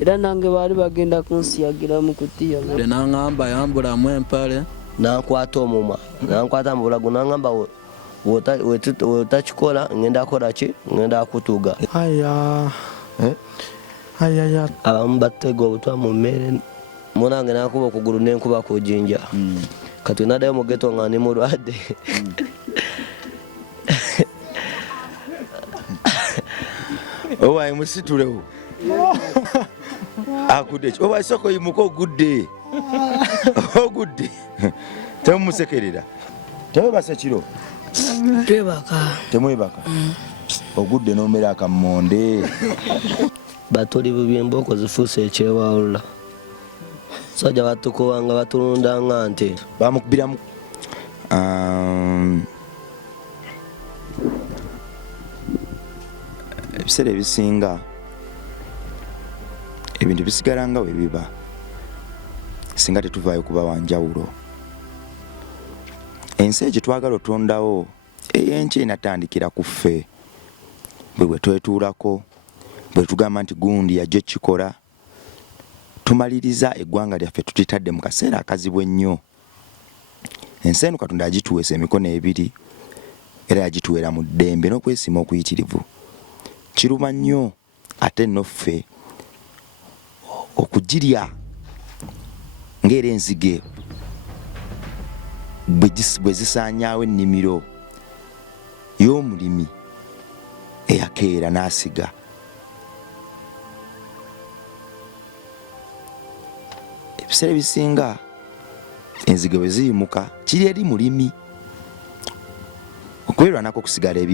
era nange baali bagenda kunsiyagira mu kutiya naŋŋamba yambulamu empale nankwata omumwa nankwata mu bulago naŋŋamba wetakikola ngenda kola ki ngenda kutuga abamu batega obutwa mu mmere munange nakuba okugulu nenkuba ku jinja kati nadayo mu geto nga ndi mulwadde owaye musitulewo akudde owaye soko yimuka ogudde temumusekerera tewebase kiro temwebaka ogudde nomera akammonde batuli bubyemboko zifuuse ekyewawula sajja batukowanga batulunda nga nte bamukubiramu ebiseera ebisinga ebintu bisigala nga we biba singa tetuvaayo kuba wanjawulo. Ensi egyo twagala otondawo ey'enkya enatandikira ku ffe bwe twetuulako bwe tugamba nti gundi yajja kikola tumaliriza eggwanga lyaffe tutitadde mu kaseera akazibu ennyo. Ensi eno Katonda yagituweesa emikono ebiri era yagituweera mu ddembe n'okwesiima okuyitirivu. Kiruma nnyo ate nno ffe okugirya ng'era enzige bwe zisaanyaawo ennimiro y'omulimi eyakeera n'asiga. Ebiseera ebisinga enzige bwe ziyimuka kiri eri mulimi okwerwanako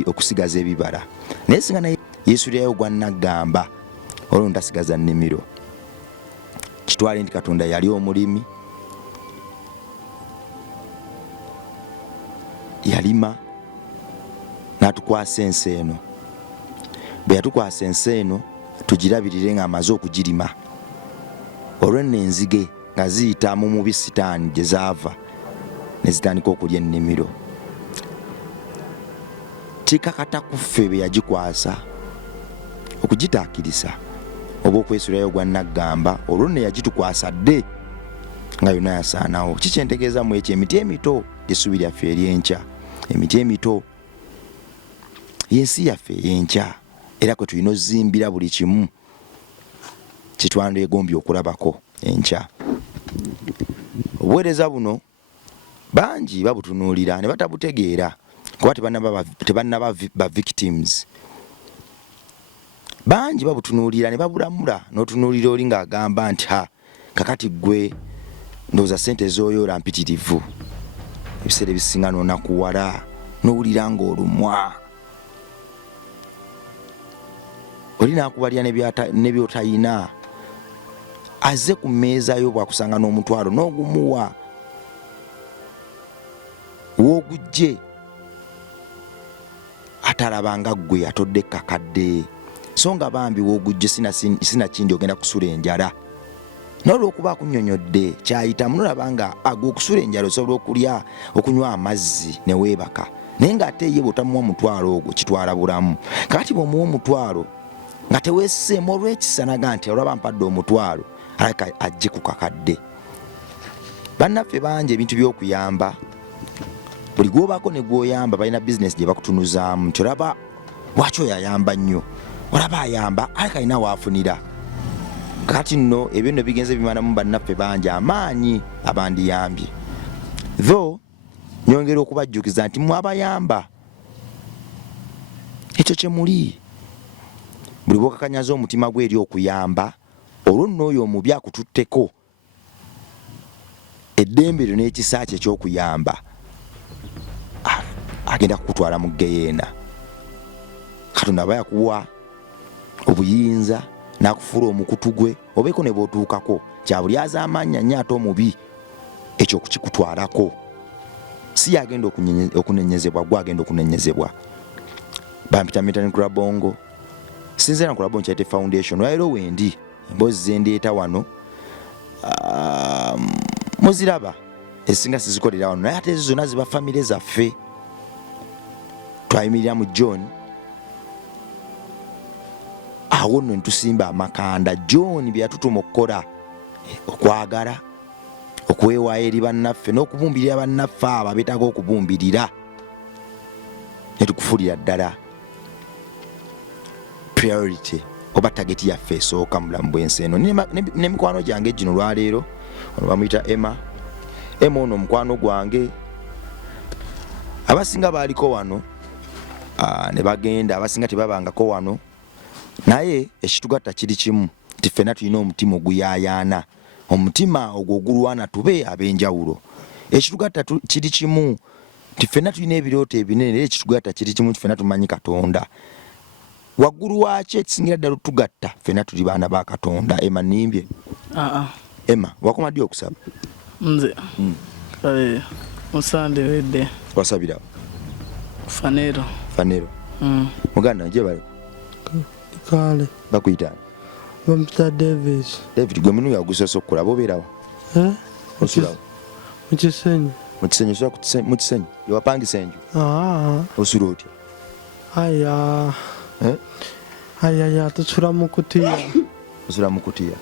okusigaza ebibala, naye singa naye yeesulirayo gwa Naggamba olwo ntasigaza nnimiro. Kitwale nti Katonda yali omulimi, yalima n'atukwasa ensi eno. Bwe yatukwasa ensi eno tugirabirire ng'amaze okugirima, olwo nno enzige nga ziyita mu mubi sitaani gye zaava ne zitandika okulya ennimiro. Kikakata ku ffe be yagikwasa okugitaakirisa oba okwesulirayo gwa Naggamba, olwo nno yagitukwasa dde nga yonna yasaanawo. Kikyentegeeza mu ekyo emiti emito ly'essuubi lyaffe ery'enkya, emiti emito y'ensi yaffe ey'enkya, era kwe tulina ozimbira buli kimu kitwandegombye okulabako enkya. Obuweereza buno bangi babutunuulira ne batabutegeera kuba tebannaba ba victims. Bangi babutunuulira ne babulamula n'otunuulira oli ng'agamba nti kakati gwe ndowooza ssente z'oyoola mpitirivu. Ebiseera ebisinga n'onakuwala n'owulira ng'olumwa, oli n'akubalya ne by'otayina, azze ku mmeeza yo bw'akusanga n'omutwalo n'ogumuwa w'ogujje atalabanga ggwe atodde kakadde. So nga bambi w'ogujje sina kindi ogenda kusula enjala, n'olw'okuba akunnyonnyodde kyayitamu n'olabanga ag'okusula enjala osobola okulya okunywa amazzi ne weebaka, naye ng'ate ye bw'otamuwa mutwalo ogwo kitwala bulamu. Kakati bw'omuwa omutwalo nga teweesseemu olw'ekisa naga nti olaba mpadde omutwalo alaka ajje ku kakadde. Bannaffe bangi ebintu by'okuyamba buli gw'obaako ne gw'oyamba balina bizinesi gye bakutunuzaamu nti olaba lwaki oyo ayamba nnyo, olaba ayamba aleka alina waafunira. Kati nno ebyo nno bigenze bimanamu bannaffe bangi amaanyi abandiyambye, tho nyongera okubajjukiza nti mwabayamba ekyo kye muli. Buli bw'okakanyaza omutima gwe eri okuyamba, olwo nno oyo omubi akututteko eddembe lyo n'ekisa kye eky'okuyamba agenda kukutwala mu Geyeena. Katonda aba yakuwa obuyinza n'akufuula omukutu gwe, obeeko ne bw'otuukako kya buli azaamanya nnyo ate omubi ekyo kukikutwalako. Si yagenda okunenyezebwa, gwe agenda okunenyezebwa. Bampita Metanikula Bongo, sinzera Nkula Bongo Charity Foundation, olwairo wendi emboozi zendeeta wano muziraba ezisinga sizikolera wano, naye ate ezo zonna ziba famire zaffe. Twayimirira mu John awo nno ntusimba amakanda John byatutuma okukola okwagala okwewaayo eri bannaffe n'okubumbirira bannaffe abo abetaaga okubumbirira ne tukufuulira ddala priority oba tageti yaffe esooka mu bulamu bw'ensi eno. Ne mikwano gyange gino olwaleero ono bamuyita Emma ono omukwano gwange abasinga baaliko wano ne bagenda, abasinga tebabangako wano, naye ekitugatta kiri kimu nti ffenna tulina omutima oguyaayaana, omutima ogwo ogulwana tube ab'enjawulo. Ekitugatta kiri kimu nti ffenna tulina ebirooto ebinene, naye ekitugatta kiri kimu nti ffenna tumanyi Katonda. Waggulu waaki ekisingira ddala otugatta ffenna tuli baana ba Katonda. Emma Nimbye. Emma wakoma ddi okusaba? Nze kale musande wedde wasabira Fanero muganda nje bali kale bakuyita bampita Davis. David gwe munu yagusoso okulaba obeerawo osulawo mu kisenyi sola mu kisenyi yewapangisa enju osula otya? Aya tusula mu kutiya. Osula mu kutiya?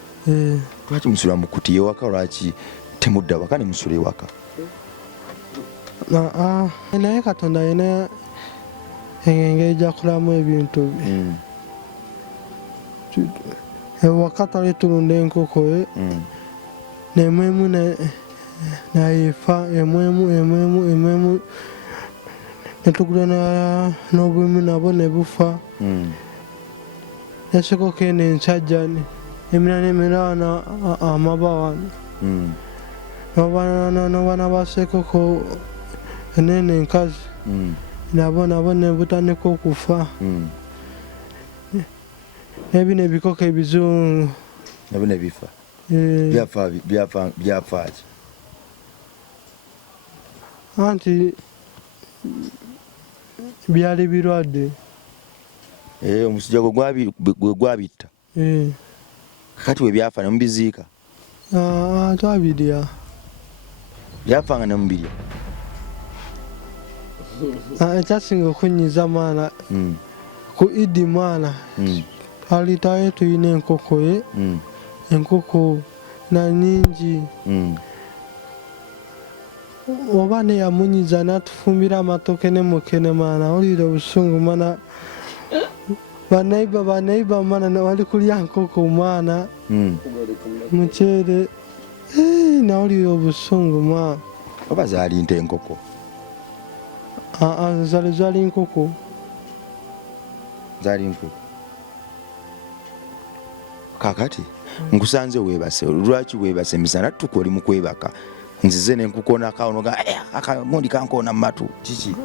Lwaki musula mu kutiya ewaka? Lwaki temudda waka ne musula ewaka? Naye Katonda yena engeri gy'akolamu ebintu bye. Ewaka twali tulunda enkoko nemwemu nayifa emwemu netugula n'obwemu nabo ne bufa. Nesekoko eno enkyajjani emira n'emiraana amabawa n'abaana basekoko enene enkazi nabo nebutandika okufa. Nebino ebikoko ebizungu nabo ne bifa. Byafa ki? Anti byali birwadde. Omusujja gwe gwabitta. Kati we byafa ne mubiziika? Twabirya. Byafanga ne mubirya? Ekyasinga okunyiza maana ku Idi maana twali tulina enkoko enkoko na nyingi. Oba neyamunyiza natufumbira amatoke ne mukene maana olira obusungu maana banaiba maana wali kulya nkoko maana muceere nawulira obusungu maana. Oba zaali nte enkoko? Zaali nkoko. Zaali nkoko. Kakati nkusanze weebase. Lwaki weebase misana tuko oli mu kwebaka? Nzize nenkukona kaonoga akamondi kankona matu kiki?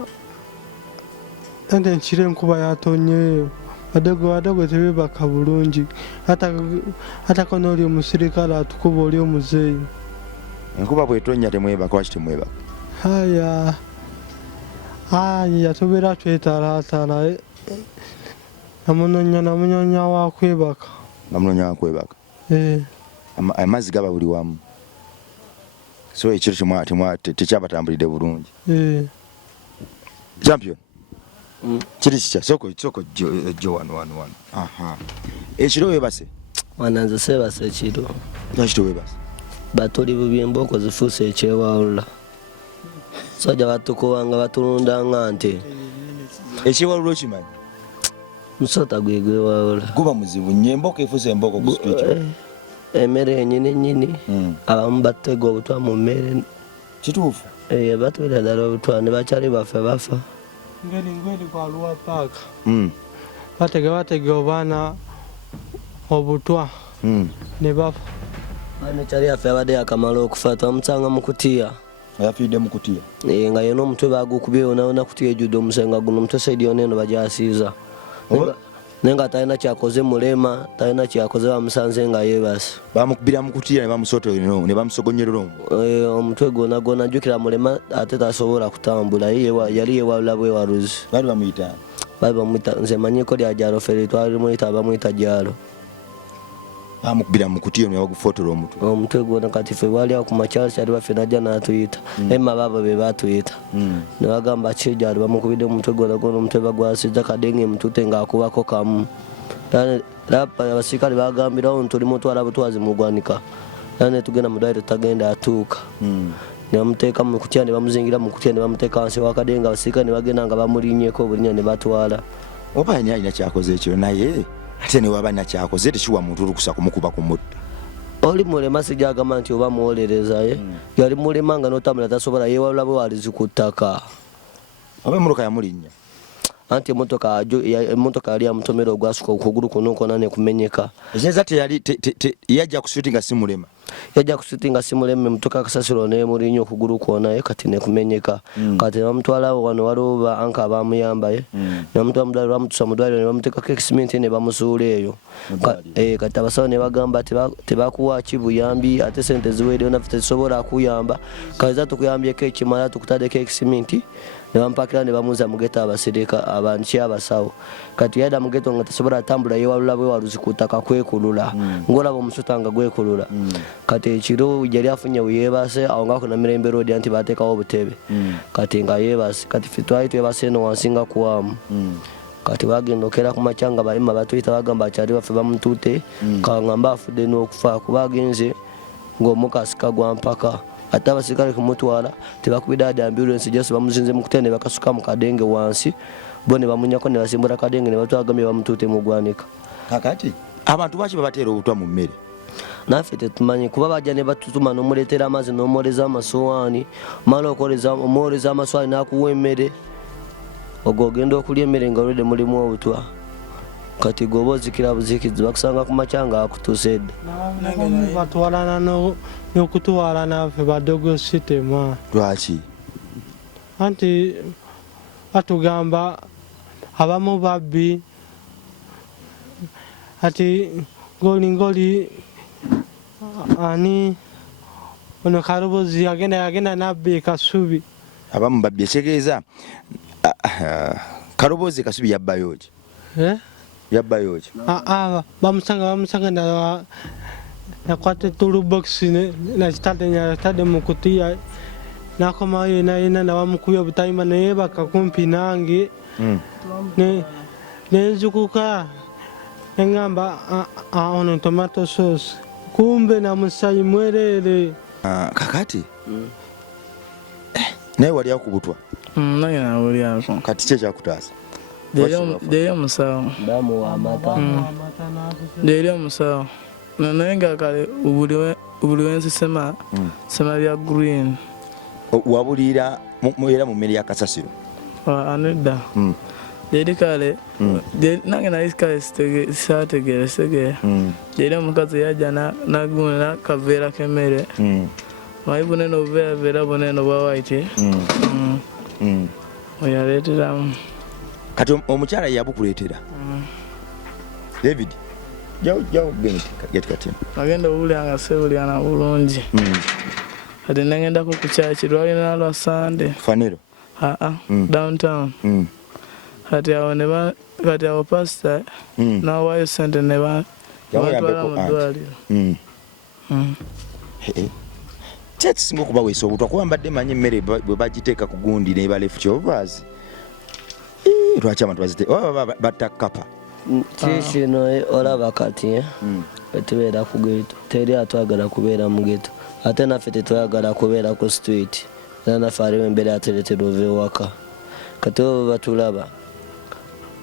Ente nkire enkuba yatonyeyo adogo tebebaka bulungi hata kono oli omusirikale atukuba oli omuzeeyi. Enkuba bwetonya temwebaka? Waki temwebaka? Yatubera twetalaatala namunoonya wakwebaka. Namunoonya wakwebaka? Amazzi gaba buli wamu, so ekiro tekyabatambulidde bulungi. Champion kiri kikya soko jjo wano. Ekiro weebase? Wananze sebase ekiro. Lwaki toweebase? Batuli bubi emboko zifuuse ekyewalula. Sajja batukubanga batulunda nga nte. Ekyewalula okimanyi? Musota gwewalula. Guba muzibu nnyo emboko efuuse emboko ku spiritual. Emmere ennyini abamu batega obutwa mu mmere. Kituufu? Batwera ddala obutwa ne bakyali baffe bafa. Ngeri kwa Luwa Park batega obaana obutwa ne bafa. Kyali yaffe abadde yakamala okufa twamusanga mu kutiya. Yafiidde mu kutiya? Nga yona omutwe bagukubye yona kutiya ejjudde omusenga guno omutwe saidi yona eno bagyasiiza. Naye nga talina kyakoze mulema, talina kyakoze bamusanze nga yeebase. Bamukubira mu kutiya ne bamusogonyera omwo? Omutwe gwona ajjukira mulema ate tasobola kutambula, yali yeewalula bwewaluzi. Baali bamuyita? Baali bamuyita, nze manyiko lya Jalo feri twali muyita bamuyita Jalo. Bamukubira mu kutiya ne bagufotola omutwe? Omutwe gwona kati ffe wali awo ku makyalo kyali baffe najja n'atuyita. Emma baba be batuyita. Ne bagamba kijalo bamukubidde omutwe gwona omutwe bagwasizza kadde ng'emutute ng'akubako kamu. lapa abasirikale bagambirawo ntuli mutwala butwazi mugwanika tugenda mu ddwaliro tagenda atuuka ne bamuteeka mu kutya ne bamuzingira mu kutya ne bamuteeka wansi w'akadenga abasirikale ne bagenda nga bamulinnyeko obulinya ne batwala. Oba alina kyakoze ekyo naye ate ne waba alina kyakoze tekiwa muntu olukusa kumukuba ku mutwe. Oli mulema sijagamba nti oba muwolereza yali mulema nga n'otambula tasobola yeewalula bwe walizi ku ttaka. Oba emmotoka yamulinnya anti emmotoka yali yamutomera ogwasuka okugulu kuno ne kumenyeka. ekyeza teyali yajja ku street nga si mulema. Yajja ku street nga si mulema emmotoka kasasiro neemulinya okugulu kwona kati ne kumenyeka. Kati ne bamutwala wano waliwo ba anka abamuyamba ne bamutwala mu ddwaliro bamutuusa mu ddwaliro ne bamuteekako ekisimenti ne bamusuula eyo. Kati abasawo ne bagamba tebakuwa kibuyambi ate sente ziweereyo naffe tezisobola kuyamba kaiza tukuyambyeko ekimala tukutaddeko ekisimenti ne bampakira ne bamuza mu geto abasirika abanki abasawo. Kati yadda mu geto nga tasobola tambula yeewalula bwe waluzi ku ttaka kwekulula ng'olaba omusota nga gwekulula. Kati ekiro yali afunye weyeebase awo nga kuna Mirembe Road anti baateekawo obutebe kati nga yeebase kati ffe twali twebase eno wansi nga kuwamu. Kati bagenda okera ku makya nga bayima batuyita bagamba akyali baffe bamutuute kangamba afudde n'okufa kuba agenze ng'omukasika gwa mpaka ate abasirikale kumutwala tebakubidde adi ambulance gyose bamuzinze mu kutya ne bakasuka mu kadenge wansi bo ne bamunyako ne basimbula kadenge ne batwagambye bamutuute mu ggwanika. Kakati abantu baki babateera obutwa mu mmere? Naffe tetumanyi kuba bajja ne batutuma n'omuleetera amazzi n'omwoleza amasowaani mala omwoleza amasowaani n'akuwa emmere ogwo ogenda okulya emmere nga olwedde mulimu obutwa. Kati gwoba ozikira buzikizi bakusanga ku makya nga akutuuse edda. Batwalana n'okutwala naffe badogo sitema. Lwaki? Anti batugamba abamu babbi ati ngoli ani ono Karobozi agenda nabbi Kasubi. Abamu babbi ekitegeeza Karobozi Kasubi yabbayo ki? Yabbayo ki? Bamusanga nakwata toolbox nakitadde mu kutiya nakomayo yena nabamukubya obutayima neyeebaka kumpi nange nenzikuka engamba ono tomato sauce kumbe namusayi mwerere. Kakati naye waliawo ku butwa? Nange nawulyako. Kati ki ekyakutaasa? Deri omusawo bamuwa amata deri omusawo naye nga kale buli wensisema sema bya green wabulira era mu mmere ya kasasiro? Anedda deri kale nange naye kale saategeera segera deri omukazi yajja naguna kaveera k'emmere mayi bunene obuveeraveera bunene obwawaite oyaleeteramu. Kati omukyala yabukuleetera? David jawo geti kati agenda obulyanga sebulyana bulungi kati nagendako ku kyaki lwalina lwa Sunday Fanero downtown kati awo pastor nawaayo sente ne batwala mu ddwaliro. Kyekisinga okubaweesa obutwa kuba mbadde manyi emmere bwe bagiteeka ku gundi neba leftovers lwaki abantu baziteeka batta kapa kikino olaba kati tubeera ku geto teri atwagala kubeera mu geto ate naffe tetwagala kubeera ku street era naffe aliwo embeera yateretera ova ewaka kati obo batulaba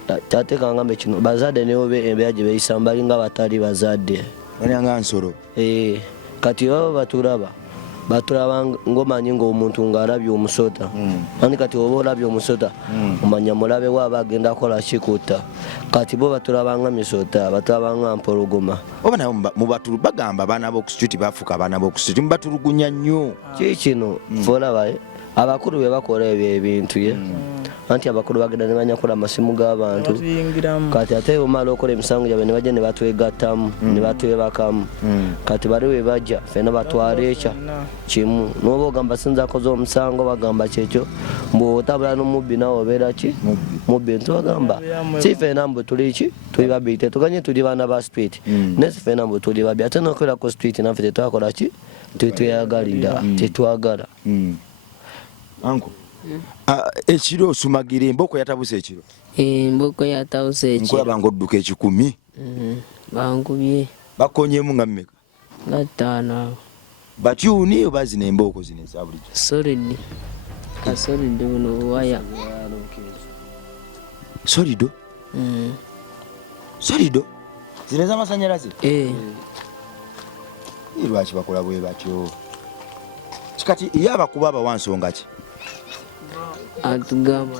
ate kangamba kino bazadde neobe embeera gye beeyisa balinga batali bazadde banyanga nsolo kati obo batulaba ngomanyi ng'omuntu ng'alabye omusota ani kati oba olabye omusota omanya mulabe waaba agenda akola kikutta kati bo batulabanga misota batulabanga mpologoma. Oba nayo mubatulu bagamba abaana b'oku street bafuuka abaana b'oku street mubatulugunya nnyo. Kikino folaba abakulu be bakola ebyo ebintu anti abakulu bagenda ne banyakola amasimu g'abantu kati ate omala okola emisango gyabwe ne bajja ne batwegattamu ne batwebakamu kati bali we bajja ffena batwala ekya kimu n'oba ogamba sinza akoze omusango bagamba kyekyo mbw'otambula n'omubbi nawe obeera ki mubbi ntibagamba si ffena mbwe tuli ki tuli babbi tetuganye tuli baana ba street naye si ffena mbwe tuli babbi ate n'okolera ku street naffe tetwakola ki tetweyagalira tetwagala. Anko ekiro osumagira emboko yatabuse ekiro emboko yatabuse ekiro nkulaba ng'odduka 10 bankubye bakonyemu nga mmeka nga 5 batyuni oba zino emboko zino eza bulijjo solidi kasolidi buno buwaya solido solido zino ez'amasanyalaze lwaki bakola bwe batyo kikati ye abakuba abawa nsonga ki atugamba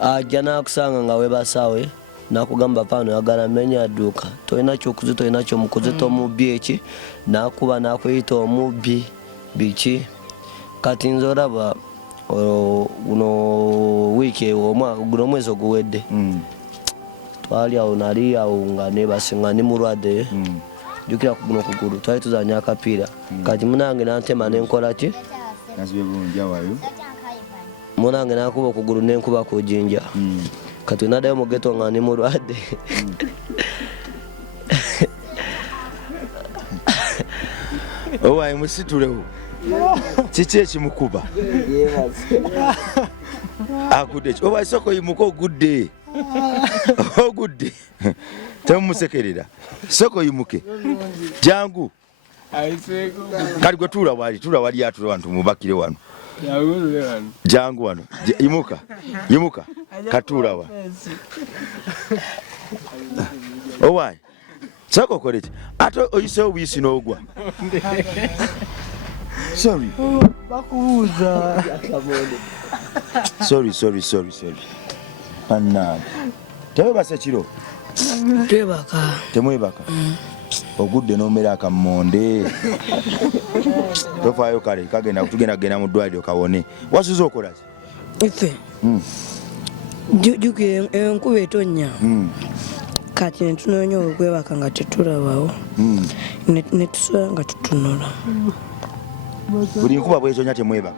ajja n'akusanga nga webasawe nakugamba paano yagala menya dduuka tolina kyokuzita olina kyomukuzita omubbi eki nakuba nakuyita omubbi biki kati nze olaba guno wiiki guno omwezi oguwedde twali awo nali awo nga nebasinga ni mulwadde jukira kuguno kugulu twali tuzanya akapiira kati munange nantema nenkola ki munange nakuba okugulu nenkuba ku jinja kati nadayo mugeto nga ni mulwadde owaye musitulewo kiki ekimukuba agudde ki oba soko yimuka ogudde ogudde temumusekerera soko yimuke jangu kali gwe tuula wali atula wantu mubakire wano jangu wano yimuka katuula wa owaye soko okole ki ate oyisewo buyisi n'ogwa sorry bakubuuza sorry anna tewebase kiro temwebaka ogudde n'omera akammonde tofaayo kale kagenda kutugenda mu ddwaliro kawone wasuza okolaki ife jukire enkuba etonnya kati netunoonya okwebaka nga tetulabawo netusula nga tutunula buli nkuba bwetonya temwebaka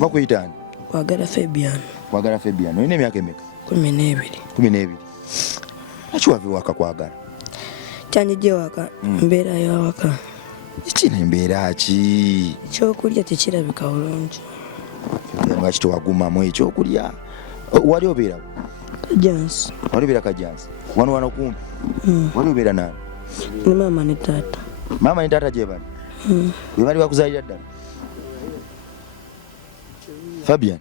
bakuyitani kwagala Fabian olina emyaka emeka 12 lwaki wava ewaka kwagala kyanjija ewaka mbeera yawaka kina embeera ki ekyokulya tekirabika bulungi lwaki tewagumamu ekyokulya wali obeerawo kajansi wali obeera kajansi wano kumpi wali obeera nani ne maama ne taata maama ne taata gyebali webali bakuzaalira ddala Fabian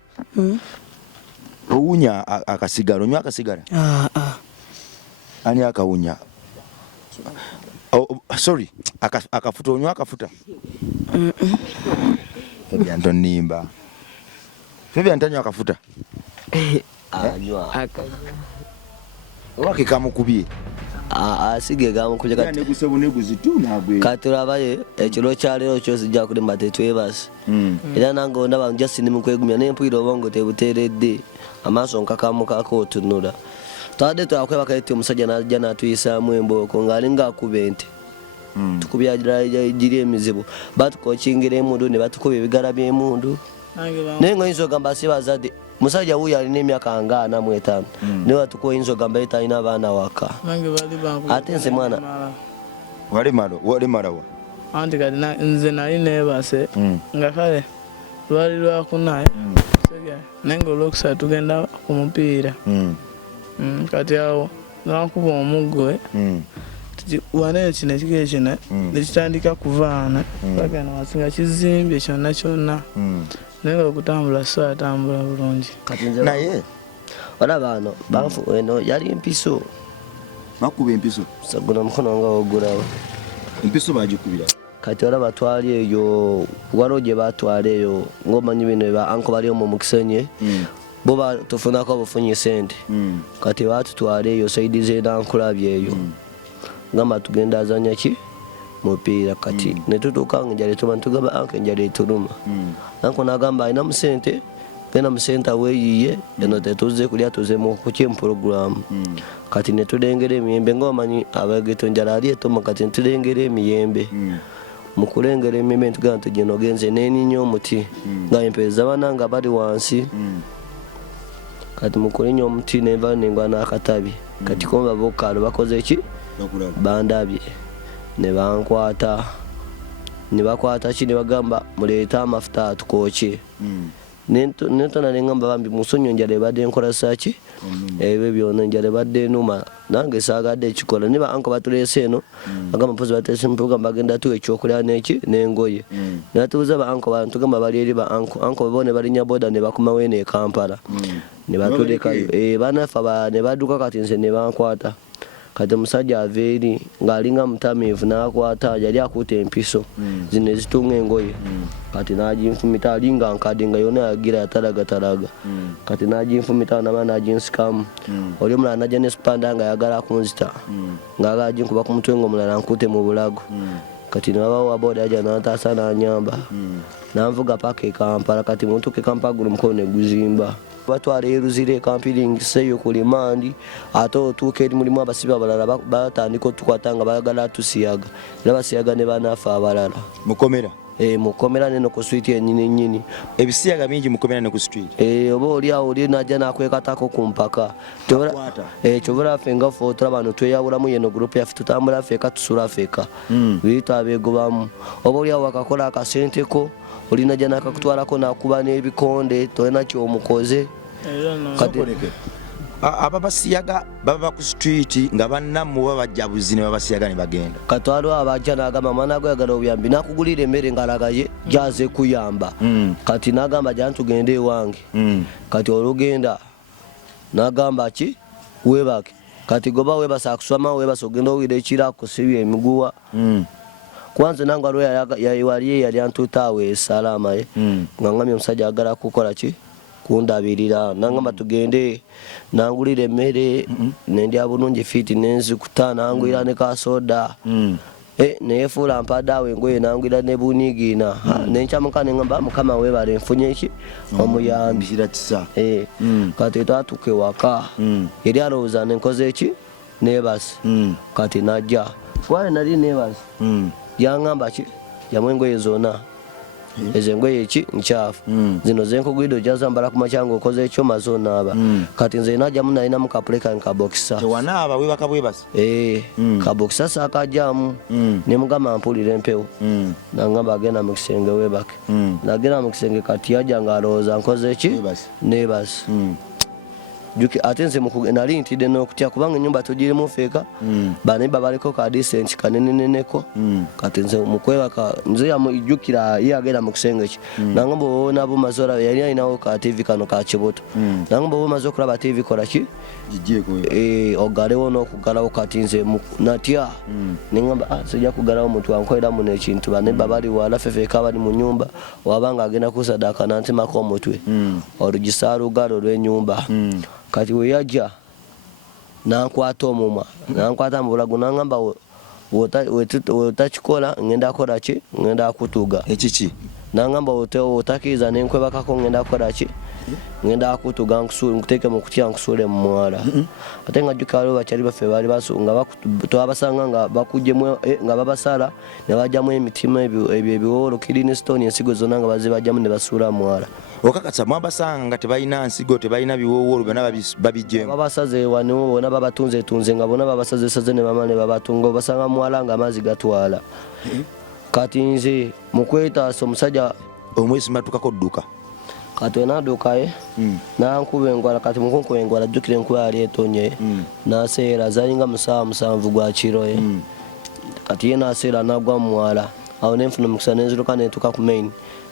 owunya akasigala onywa akasigala ani akawunya sorry akafuta onywa akafuta Fabian tonimba Fabian tanywa akafuta anywa owake kamukubye asige gamukubye kati kati olabaye ekiro kyaleero kyosi jja kulimba tetwebase era nange ondaba njasi nimukwegumya nempwira obongo tebuteeredde amaaso nkakamukako otunula twadde twakwebaka eti omusajja najja natuyisaamu embooko ng'alinga akuba ente tukubya giri emizibu batukokingira emundu ne batukuba ebigala by'emundu naye nga oyinza ogamba si bazadde musajja wuyo alina emyaka nga 45 naye watukuba oyinza ogamba ye talina abaana waka ate nze mwana walemalawa anti kati nze nali neebase nga kale lwali lwakunaye naye nga olwokusatu tugenda ku mupiira kati awo nakuba omuggo wane kino ekigere kino nekitandika kuvaana bagenda wasinga kizimbye kyonna naye nga okutambula so atambula bulungi naye olaba ano banfu eno yali mpiso bakuba empiso guno mukono nga ogulawo empiso bagikubira kati olaba twali eyo waliwo gye batwala eyo ng'omanyi bino ba anko bali omwo mu kisenye bo batufunako obufunyi sente kati batutwala eyo saidi z'enankulabye eyo ngamba tugenda azanya ki mupiira kati netutuuka nga enjala etuluma netugamba anko enjala etuluma anko nagamba alina mu sente genda mu sente weeyiye eno tetuze kulya tuze mu kukyempuroguramu kati netulengera emiyembe ng'omanyi abageto enjala ali etoma kati netulengera emiyembe mu kulengera emiyembe netugamba nti gino genze neninya omuti nga empeeza bananga bali wansi kati mu kulinya omuti nenva nengwa n'akatabi kati komba bokaalo bakoze ki bandabye ne bankwata ne bakwata ki ne bagamba muleeta amafuta atukooke nentona nengamba bambi musonyo njala ebadde nkola saki ebyo byonna njala ebadde enuma nange saagadde ekikola niba anko batuleese eno bagamba mpozi bateese mupugamba bagenda tuwa ekyokulya neki n'engoye ne batubuuza ba anko bantugamba bali eri ba anko bo ne balinya boda ne bakomawo eno e Kampala ne batulekayo banaffe ne badduka kati nze ne bankwata kati omusajja ava eri ng'alinga mutamiivu n'akwata yali akuuta empiso zino ezitunga engoye kati n'aginfumita alinga nkadde nga yonna yagira yatalagataalaga kati n'aginfumita nama n'aginsikamu oli omulala najja ne supanda nga yagala kunzita ng'agala aginkuba ku mutwe ng'omulala nkuute mu bulago kati nabawa boda yajja n'ataasa n'anyamba n'anvuga paka e Kampala kati muntuuka e Kampala guno mukono ne guzimba batwala eruzire kampiringiseyo ku limandi ate otuuka eri mulimu abasibe abalala batandika otukwata nga bayagala tusiyaga era basiyaga ne banaffe abalala mukomera mukomera neno ku street ennyini ebisiyaga bingi mukomera ne ku street oba oli awo oli najja nakwekatako ku mpaka kyobula ffe nga ffe otulaba bano tweyawulamu yeno gurupu yaffe tutambula ffeka tusula ffeka biitu abeegobamu oba oli awo wakakola akasenteko olina jja nakakutwalako nakuba n'ebikonde tolina kyomukoze ababasiyaga baba ku street nga bannamu babajja buzi ne babasiyaga ne bagenda kati waliwo abajja n'agamba mwana gweyagala obuyambi nakugulira emmere ng'alagaye gyaze kuyamba kati n'agamba jja ntugende ewange kati olugenda n'agamba ki weebake kati goba weebasa akusoma weebasa ogenda owira ekira kusibya emiguwa kwanza nange waliwo yali antuuta awo esalama ng'angambye omusajja agala kukola ki kundabirira nangamba tugende nangulira emmere nendya bulungi fiti nenzikuta nangwira ne kasoda neyefuula mpadde awo engoye nangwira ne bunigiina nenkyamuka nengamba mukama weebale nfunye ki omuyambi kati twatuuka ewaka yali alowooza nenkoze eki neebase kati najja wale nali neebase yangamba ki yamu engoye zonna ezo engoye eki nkyafu zino zenkugwidde ojja zambala ku makya ng'okoze ekyo maze onaaba kati nze najjamu nalinamu kapuleka nkabokisa tewanaaba webaka bwebasi kabokisa saakajjamu ne mugamba mpulira empewo nangamba agenda mu kisenge webake nagenda mu kisenge kati yajja ng'alowooza nkoze eki neebasi ate nze nali ntidde n'okutya kubanga ennyumba tugirimu feeka banaiba baliko ka disenti kaneneneneko kati nze mukwebaka nze yamujjukira ye agenda mu kisenge ki nangamba oba onaaba omaze olaba yali alinawo ka tivi kano ka kibuto nangamba oba omaze okulaba tivi kola ki ogalewo n'okugalawo kati nze natya nengamba sijja kugalawo muntu wankoleramu n'ekintu banaiba bali wala fefeeka bali mu nyumba wabanga agenda kusaddaaka nantemako omutwe olugisaalugalo olw'ennyumba kati we yajja nankwata omumwa nankwata mu bulago nangamba wetakikola ngenda kola ki ngenda kutuga ekiki nangamba otakiriza nenkwebakako ngenda kola ki ngenda kutuga nkuteeke mu kutya nkusuule mu mwala ate nga jjukira waliwo bakyali baffe baali nga twabasanga nga bakujjemu nga babasala ne bajjamu emitima ebyo ebiwoolo kirini stone ensigo zonna nga bazibajjamu ne basuula mwala okakasa mwabasanga nga tebalina nsigo tebalina biwowoolo byonna babijjemu babasaze wano bona babatunzetunze nga bona babasazesaze ne bamala ne babatunga obasanga mwala nga amazzi gatwala kati nze mukwetaasa omusajja omwezi matukako dduka kati wenadukaye nankuba engwala kati mukunkuba engwala jjukira enkuba yali etonye naseera zalinga musaawa 7 gwa kiroye kati ye naseera nagwa mumwala awo nenfuna omukisa nenziruka nentuka ku main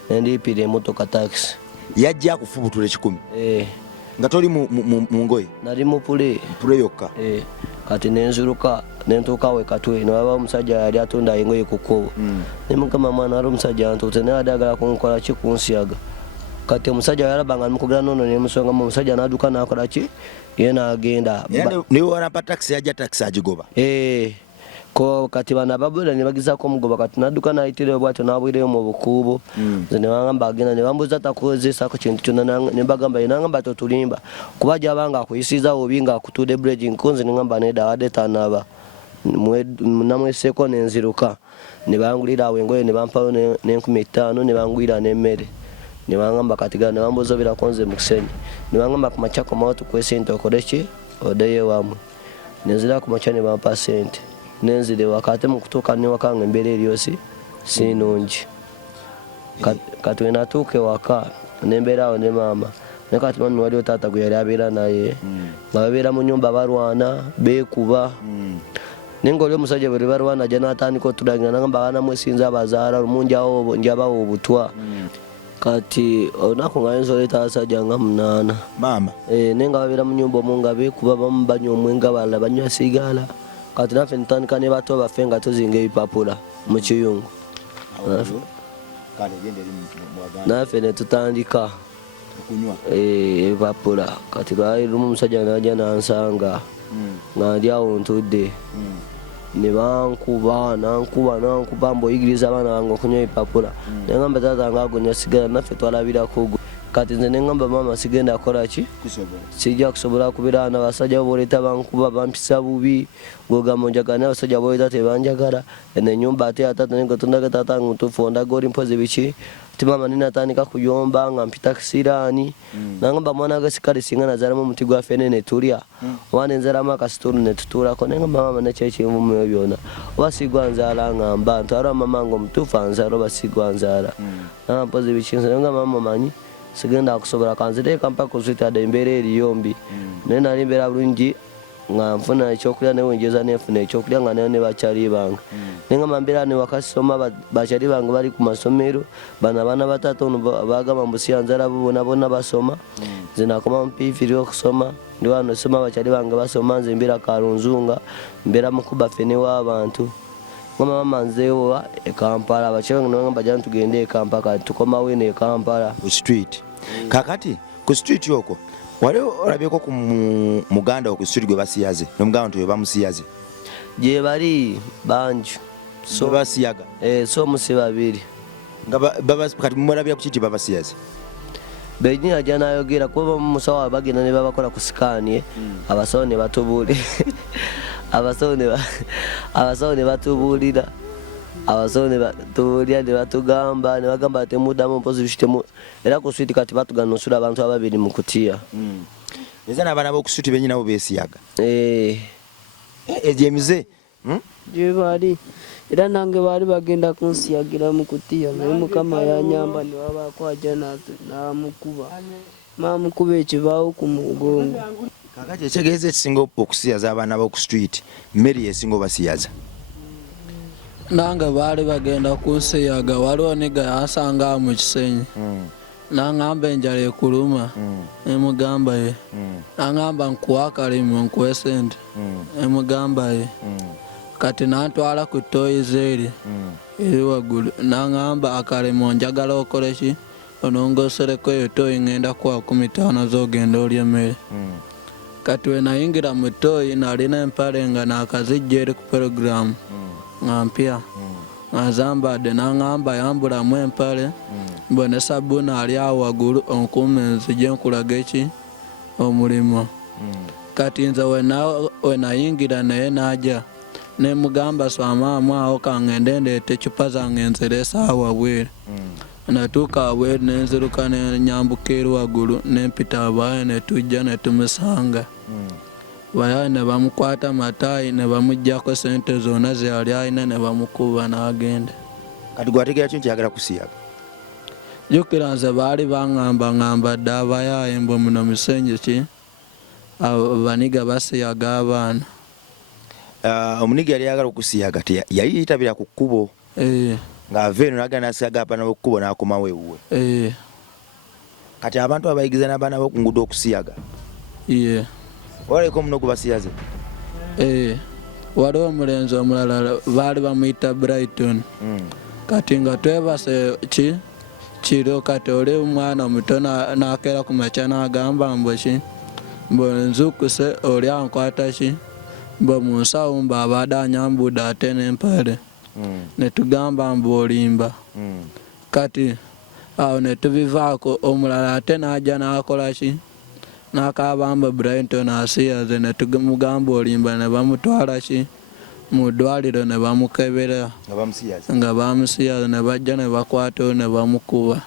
nendiipira emotoka taxi yajja akufubutula 100 nga toli mu ngoye nali mupule yokka kati nenziruka nentuuka we katwe newaba omusajja yali atunda engoye ku kkubo nemugamba mwana wali omusajja antuute naye adi agala kunkola ki kunsiyaga kati omusajja yalabanga mukugera nono nemusongamu omusajja naduka nakola ki ye nagenda niwe warampa taxi yajja taxi agigoba kati bano ababoda ne bagezaako omugoba kati nadduka nayitireyo bwatyo nabwireyo mu bukuubo nze nebagamba agenda ne bambuuza takozesaako kintu kyonna nebagamba nangamba totulimba kuba gyabanga akuyisizawo obi nga akutudde bridge nkunze nengamba nedda wadde tanaba namweseeko nenziruka nebangulira awo engoye nebampayo n'50 nebangwira n'emmere nebagamba kati gala nebambuuza obirako nze mu kisenyi nebagamba ku makya komawo tukwese ente okole ki oddeyo wamwe nenzira ku makya nebampa sente nenzire wakate mu kutuuka newakanga embeera eryosi si nnungi. Kati we natuuka ewaka nembeerawo ne maama naye kati mami waliwo taata gwe yali abeera naye nga babeera mu nnyumba barwana beekuba naye ngaoli omusajja bwe barwana ajja n'atandika otulangira nagamba abaana mwesinza abazaala lumunjawo njabawo obutwa kati olunaku nga yinza oleeta abasajja nga 8 maama naye nga babeera mu nnyumba omwo nga beekuba bamu banywa omwenga balala banywa sigala kati naffe netutandika ne bato baffe nga tuzinga ebipapula mu kiyungu naffe netutandika ebipapula kati lwali lumu omusajja najja nansanga nga ndi awo ntudde ne bankuba mboyigiriza abaana bange okunywa ebipapula nengamba taata nga agonya sigala naffe twalabirako kati nze nengamba maama sigenda kola ki sijja kusobola kubeera n'abasajja boleeta bankuba bampisa bubi gogamba njagala n'abasajja boleeta tebanjagala eno ennyumba ate yataata nenga tondage taata nga mutuufu ondaga oli mpozi biki ti maama ninatandika kuyomba nga mpita kisiraani nangamba mwana ge sikali singa nazaalamu omuti gwa ffene ne tulya oba nenzalamu akasitulu ne tutuulako nengamba maama nekyekivumuyo byonna oba sigwa nzaala ngamba ntwala mama nga omutuufu anzaala oba sigwa nzaala nanga mpozi biki nengamba maama manyi sigenda kusobola kanziteeka mpaka kusitadde embeera eriyombi naye nali mbeera bulungi nga nfuna ekyokulya newe njeza nenfuna ekyokulya nga nayo ne bakyali bange nengamba mbeera newakasoma bakyali bange bali ku masomero bano abaana bataata ono bagamba mbusiya nzala bo bonna basoma nze nakoma mupiifiri okusoma ndi wano soma bakyali bange basoma nze mbeera kalunzunga mbeera mukuba ffene w'abantu ngamba mama nzeewa ekampala bakyali bange nabagamba jana tugende ekampala tukomawo eno ekampala ku street kakati ku street okwo wali olabyeko ku muganda ku street gwe basiyaze nomugamba nti we bamusiyaze gye bali bangi so basiyaga so musi babiri nga kati mumulabya ku kiti babasiyaze benyi ajja nayogera kuba musawo bagenda ne babakola ku sikaani abasawo ne batubuulira abasawo ne batubuulira ne batugamba ne bagamba temuddamu mpozi bishitemu era ku switi kati batugana nosula abantu ababiri mu kutiya eza n'abaana b'okusuti benyi nabo beesiyaga egyemize gye bali era nange baali bagenda kunsiyagira mu kutiya naye mukama yanyamba ne wabaako ajja namukuba ekibaawo ku mugongo kakati ekitegeeza ekisinga okusiyaza abaana b'oku street mmeri esinga obasiyaza nange baali bagenda kunsiyaga waliwo niga yansanga mu kisenyi nangamba enjala ekuluma emugamba ye nangamba nkuwa akalimu nkuwe sente emugamba ye kati nantwala ku toys eri waggulu nangamba akalimu njagala okole ki onongosereko eyo toyi ngenda kuwa 15 zogenda olya emmere kati we nayingira mu toyi nalina empale nga nakazijja eri ku programu nga mpya azambadde nangamba yambulamu empale mbone sabbuuni ali awo waggulu onkuuma enzije nkulaga eki omulimo kati nze we nayingira naye najja nemugamba swamaamu awo kangende ndeeta ecupa zange nzireesa awo wabweru natuuka wabweru nenziruka nenyambuka eri waggulu nempita abayo netujja netumusanga bayaye ne bamukwata matayi ne bamuggyako sente zonna ze yali alina ne bamukuba n'agenda kati gwategeera ki nti yagala kusiyaga jjukira nze baali baŋŋamba dde abayaye mbwe muno musenyi ki abaniga basiyaga abaana omuniga yali yagala okusiyaga yali yitabira ku kkubo ng'ava eno nagenda nasiyaga abaana b'okkubo n'akomawo ewuwe kati abantu abayigiza n'abaana b'oku nguudo okusiyaga waliko muno gubasiyaze waliwo omulenzi omulala baali bamuyita Brighton kati nga twebase kiro kati oli omwana omuto nakeera ku makya n'agamba mbwe ki mbwe nzukuse oli ankwata ki mbwe mu nsawo mbe abadde anyambudde ate n'empale netugamba mbwe olimba kati awo netubivaako omulala ate n'ajja n'akola ki n'akabamba Brighton asiyaze netumugamba olimba ne bamutwala ki mu ddwaliro ne bamukebera nga bamusiyaze ne bajja ne bakwata ne bamukuba